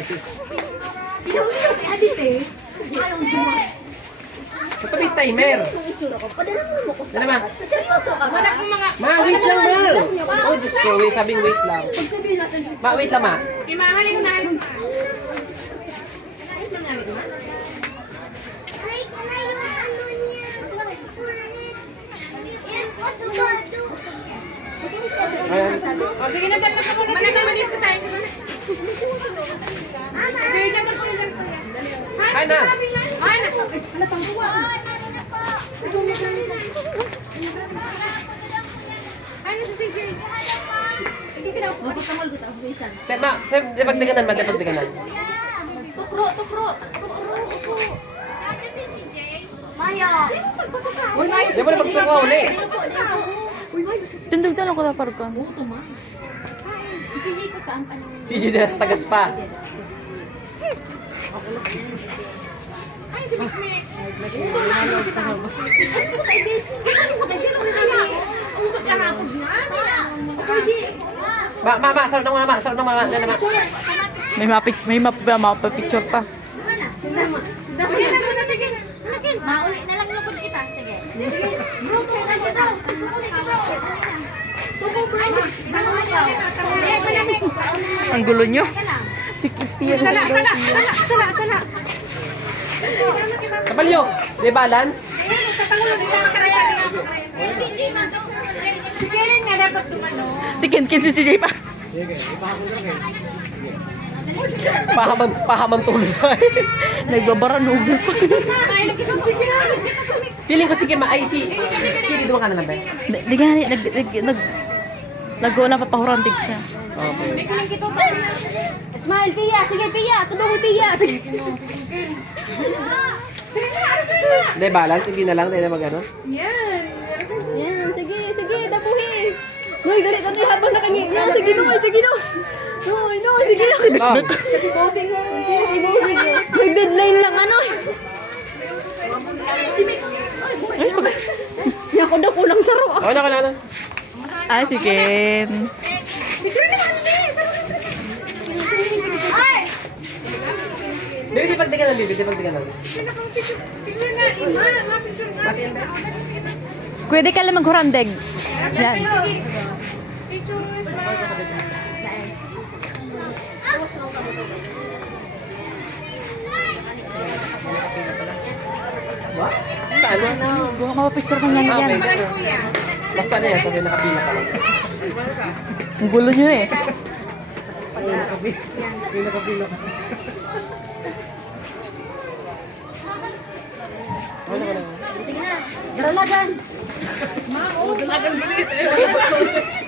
Ilaw-ilaw kay Adit eh. Ayaw mo. Sa tabi timer. Padala mo ko. Dala ma. Seryoso ka ba? Wala kang mga... Ma, wait lang ma. Oh, Diyos ko, sabing wait lang. Pagsabihin natin. Ma, wait lang ma. Imahali ko na halin. Ayan. O, sige na, dyan lang ka muna. Manamalis na tayo. Sige, dyan lang po yan. Ay na. Ay, na. Ay, na si CJ. Hindi ka na ako. Magkamal ko tayo. Bisan. Ma, depagdiganan ma, depagdiganan. Tukro. Maya. Di mo na magtukaw uli. Tindog tanong ko na parkan. Si Jay ko taan pa ng... Si Judy sa tagas pa. Ay, si Mikmik. Utot ka na ako. Ma, sarap ng mama, sarap ng mama. Dala ma. May mapapicture pa. Sige na muna, sige na. Mauli na lang lukod kita. Sige. Bro, tuko na siya daw. Tuko na siya, bro. Tuko, bro. Ang gulo nyo. Si Kitty. Sala. Kapalyo, di balance? Sige nga, dapat tumano. Si Ken si CJ pa. Pahaman tulos ay. Nagbabara nubo pa. Feeling ko si Kim, ay si... Kili, duwa ka na lang ba? Di gani, nag-go na papahurantig siya. Okay. Smile, Pia. Sige, Pia. Tudong, Pia. Sige. Hindi, balance, hindi na lang, hindi na mag-ano. Yan. Yan. Sige, dabuhi. Noy, dali ka noy habang nakangi. No, sige, Noy. Sige, Noy. Noy, sige, Noy. Tom, Kasi bossing mo. Sige. Mag-deadline lang, ano. Yan ko daw kulang sa ro. okay na. Ay, si Ken. Picture naman, please. Ay! Baby, di pagdiganan, baby, di pagdiganan. Picture na, Ima. Picture na. Mati yan ba? Pwede ka lang maghurandig. Yan. Picture na. What? Saan mo? Buka ka pa-picture ka nga Ah, yan. okay. Basta na yan, sabi nakapila ka lang. Ang gulo nyo eh. Nakapila ka. Sige na. Daralagan. Dalagan bilis eh.